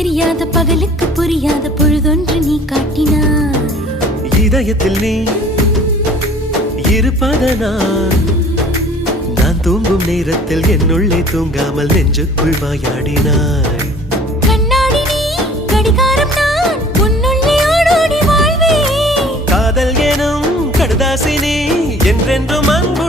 தெரியாத பகலுக்கு புரியாத பொழுதொன்று நீ காட்டினாய். இதயத்தில் நீ இருப்பதனால் நான் தூங்கும் நேரத்தில் என்னுள்ளே தூங்காமல் நெஞ்சுக்குள் வாயாடினாய். கண்ணாடி நீ கடிகாரம் நான் உன்னுள்ளே ஓடோடி வாழ்வே. காதல் எனும் கடுதாசி நீ என்றென்றும் அன்பு